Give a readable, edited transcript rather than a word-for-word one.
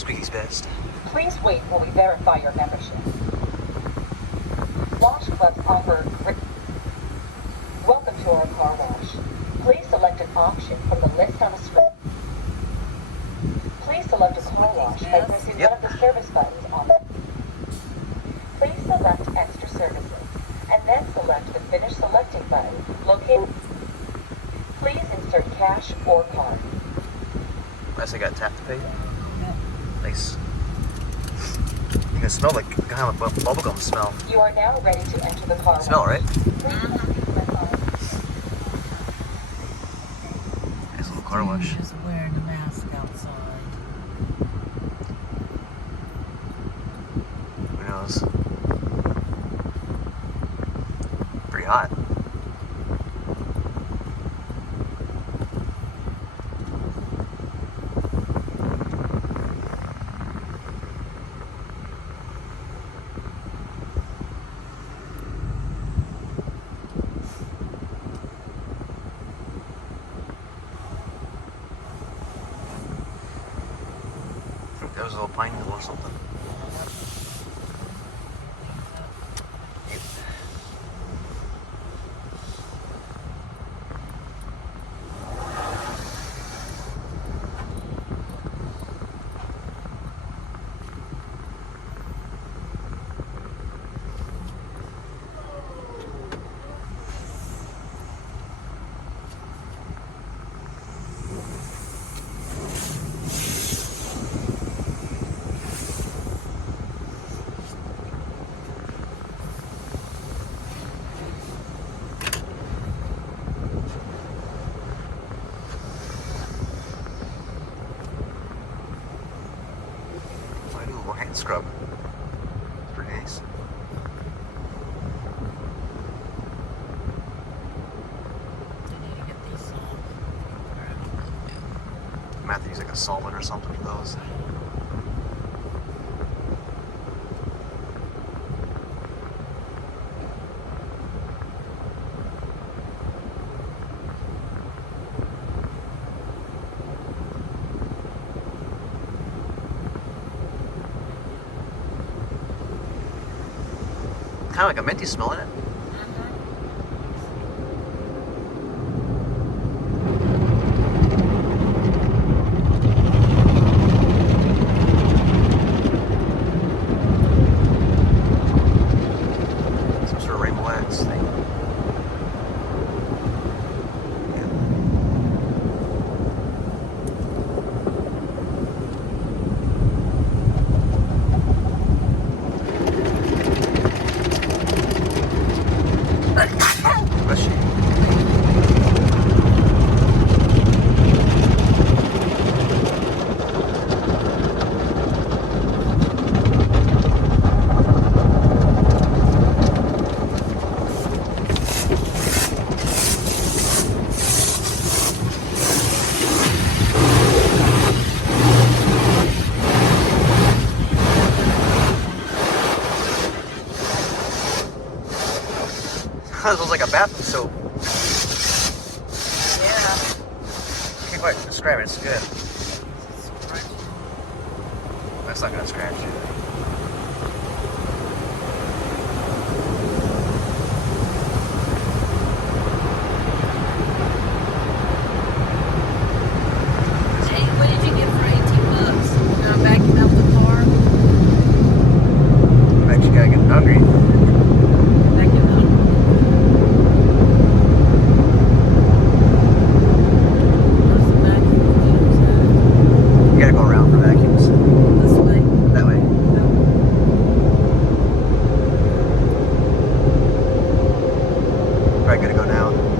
Squeaky's best. Please wait while we verify your membership. Wash clubs offer... Welcome to our car wash. Please select an option from the list on the screen. Please select a car wash by pressing one of the service buttons on the... Please select extra services, and then select the finish selecting button located... Please insert cash or card. Unless I got tap to pay. Nice. You can smell like kind of a bubblegum smell. You are now ready to enter the car wash. Smell, right? Please proceed to the car. Nice little car wash. Just wearing a mask outside. Who knows? Pretty hot. That was a little pine needle or something. I do a little hand scrub. It's pretty nice. I need to get these I'm gonna have to use like a solvent or something for those. Kind of like a minty smell in it. Some sort of rainbow wax thing. Bless you. That smells like a bathroom soap. Yeah. Can't quite describe it. It's good. That's not gonna scratch you.